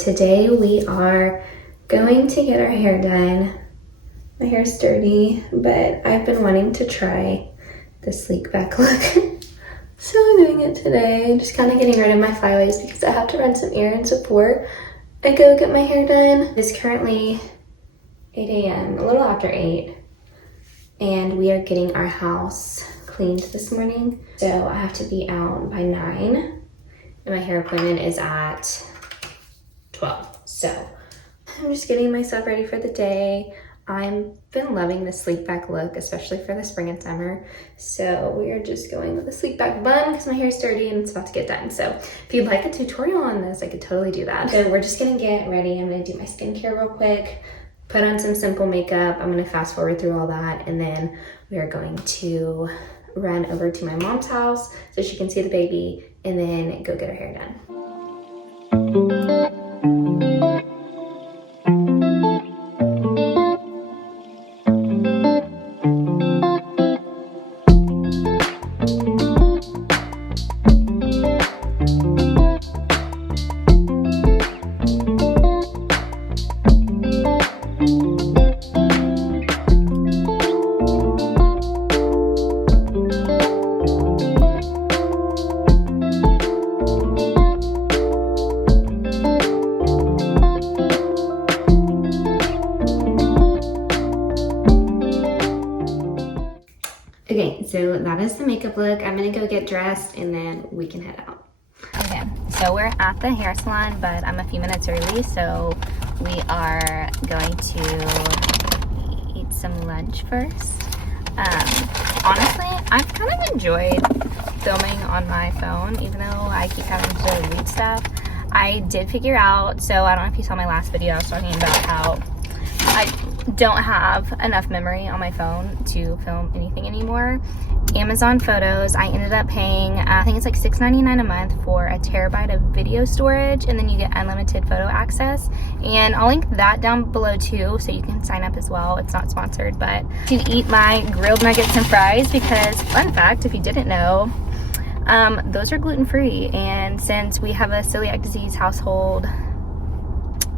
today we are going to get our hair done. My hair's dirty, but I've been wanting to try the sleek back look. So I'm doing it today. Just kind of getting rid of my flyaways because I have to run some errands before I go get my hair done. It's currently 8 a.m., a little after 8. And we are getting our house cleaned this morning. So I have to be out by 9. And my hair appointment is at 12. So I'm just getting myself ready for the day. I've been loving the sleek back look, especially for the spring and summer. So we are just going with a sleek back bun because my hair's dirty and it's about to get done. So if you'd like a tutorial on this, I could totally do that. So we're just gonna get ready. I'm gonna do my skincare real quick, put on some simple makeup. I'm gonna fast forward through all that, and then we are going to run over to my mom's house so she can see the baby and then go get her hair done. Okay, so that is the makeup look. I'm gonna go get dressed and then we can head out. Okay, so we're at the hair salon, but I'm a few minutes early, so we are going to eat some lunch first. Honestly, I've kind of enjoyed filming on my phone, even though I keep having to read stuff. I did figure out, so I don't know if you saw my last video, I was talking about how I don't have enough memory on my phone to film anything anymore. Amazon Photos, I ended up paying, I think it's like $6.99 a month for a terabyte of video storage, and then you get unlimited photo access. And I'll link that down below too, so you can sign up as well. It's not sponsored, but to eat my grilled nuggets and fries because, fun fact, if you didn't know, those are gluten-free. And since we have a celiac disease household,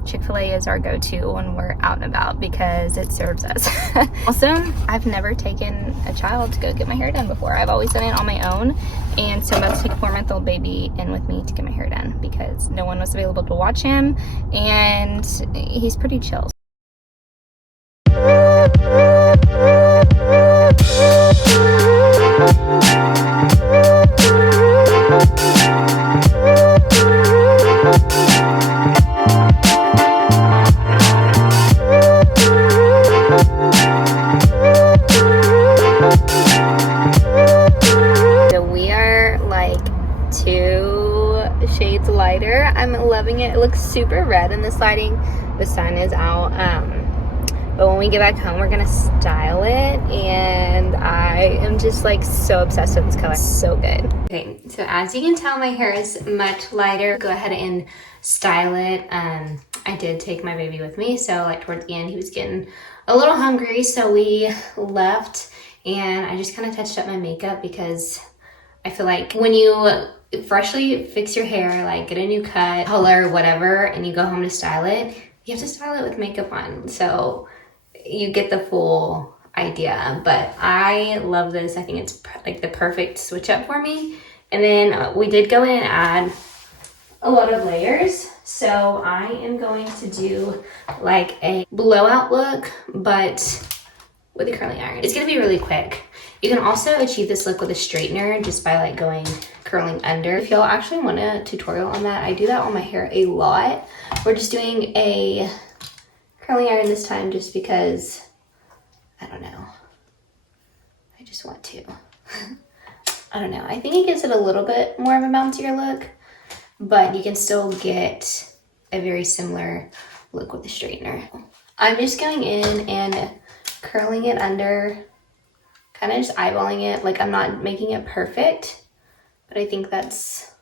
Chick-fil-A is our go-to when we're out and about because it serves us. Also, I've never taken a child to go get my hair done before. I've always done it on my own, and so I'm about to take a 4-month-old baby in with me to get my hair done because no one was available to watch him, and he's pretty chill. Shades lighter. I'm loving it. It looks super red in this lighting. The sun is out. But when we get back home, we're gonna style it, and I am just like so obsessed with this color. So good. Okay, so as you can tell, my hair is much lighter. Go ahead and style it. I did take my baby with me, so like towards the end, he was getting a little hungry, so we left, and I just kind of touched up my makeup because I feel like when you freshly fix your hair, like get a new cut, color, whatever, and you go home to style it, you have to style it with makeup on. So you get the full idea, but I love this. I think it's like the perfect switch up for me. And then we did go in and add a lot of layers. So I am going to do like a blowout look, but with a curling iron. It's gonna be really quick. You can also achieve this look with a straightener just by like curling under. If y'all actually want a tutorial on that, I do that on my hair a lot. We're just doing a curling iron this time just because, I don't know, I just want to. I don't know, I think it gives it a little bit more of a bouncier look, but you can still get a very similar look with the straightener. I'm just going in and curling it under, kind of just eyeballing it. Like, I'm not making it perfect, but I think that's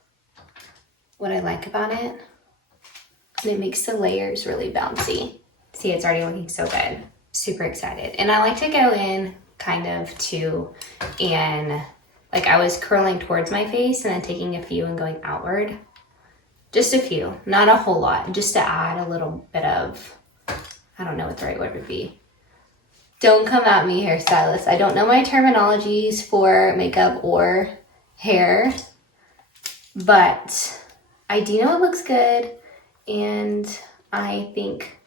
what I like about it. And it makes the layers really bouncy. See, it's already looking so good. Super excited. And I like to go in kind of too, and like I was curling towards my face and then taking a few and going outward. Just a few, not a whole lot, just to add a little bit of, I don't know what the right word would be. Don't come at me, hairstylist. I don't know my terminologies for makeup or hair, but I do know it looks good, and I think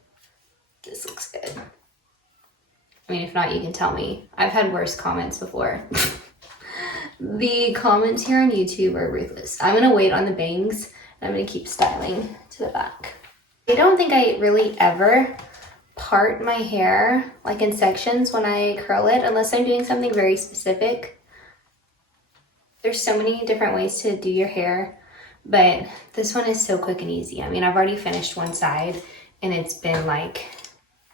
this looks good. I mean, if not, you can tell me. I've had worse comments before. The comments here on YouTube are ruthless. I'm gonna wait on the bangs, and I'm gonna keep styling to the back. I don't think I really ever part my hair like in sections when I curl it, unless I'm doing something very specific. There's so many different ways to do your hair, but this one is so quick and easy. I mean, I've already finished one side and it's been like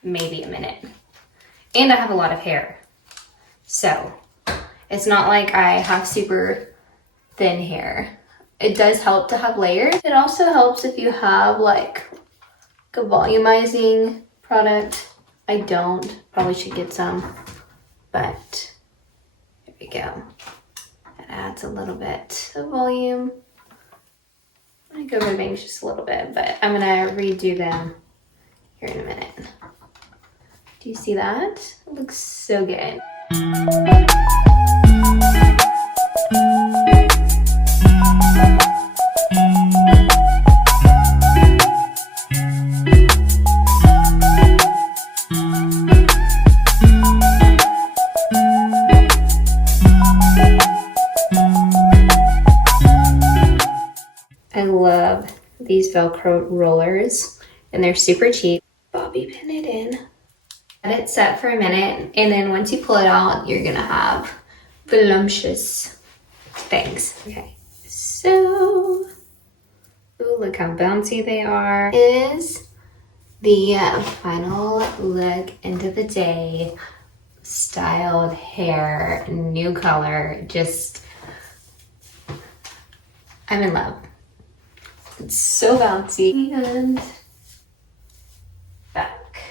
maybe a minute, and I have a lot of hair, so it's not like I have super thin hair. It does help to have layers. It also helps if you have like a volumizing product. I don't, probably should get some, but here we go. It adds a little bit of volume. I'm gonna go over the bangs just a little bit, but I'm gonna redo them here in a minute. Do you see that? It looks so good. I love these Velcro rollers, and they're super cheap. Bobby pin it in. Let it set for a minute, and then once you pull it out, you're gonna have voluptuous bangs. Okay, so, ooh, look how bouncy they are. Is the final look, end of the day, styled hair, new color, just, I'm in love. It's so bouncy. And back.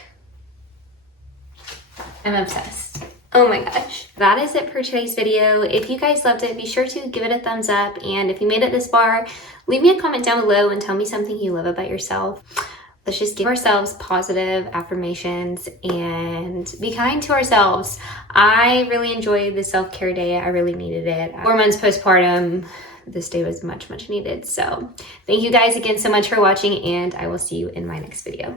I'm obsessed. Oh my gosh. That is it for today's video. If you guys loved it, be sure to give it a thumbs up. And if you made it this far, leave me a comment down below and tell me something you love about yourself. Let's just give ourselves positive affirmations and be kind to ourselves. I really enjoyed the self-care day. I really needed it. 4 months postpartum. This day was much, much needed. So thank you guys again so much for watching, and I will see you in my next video.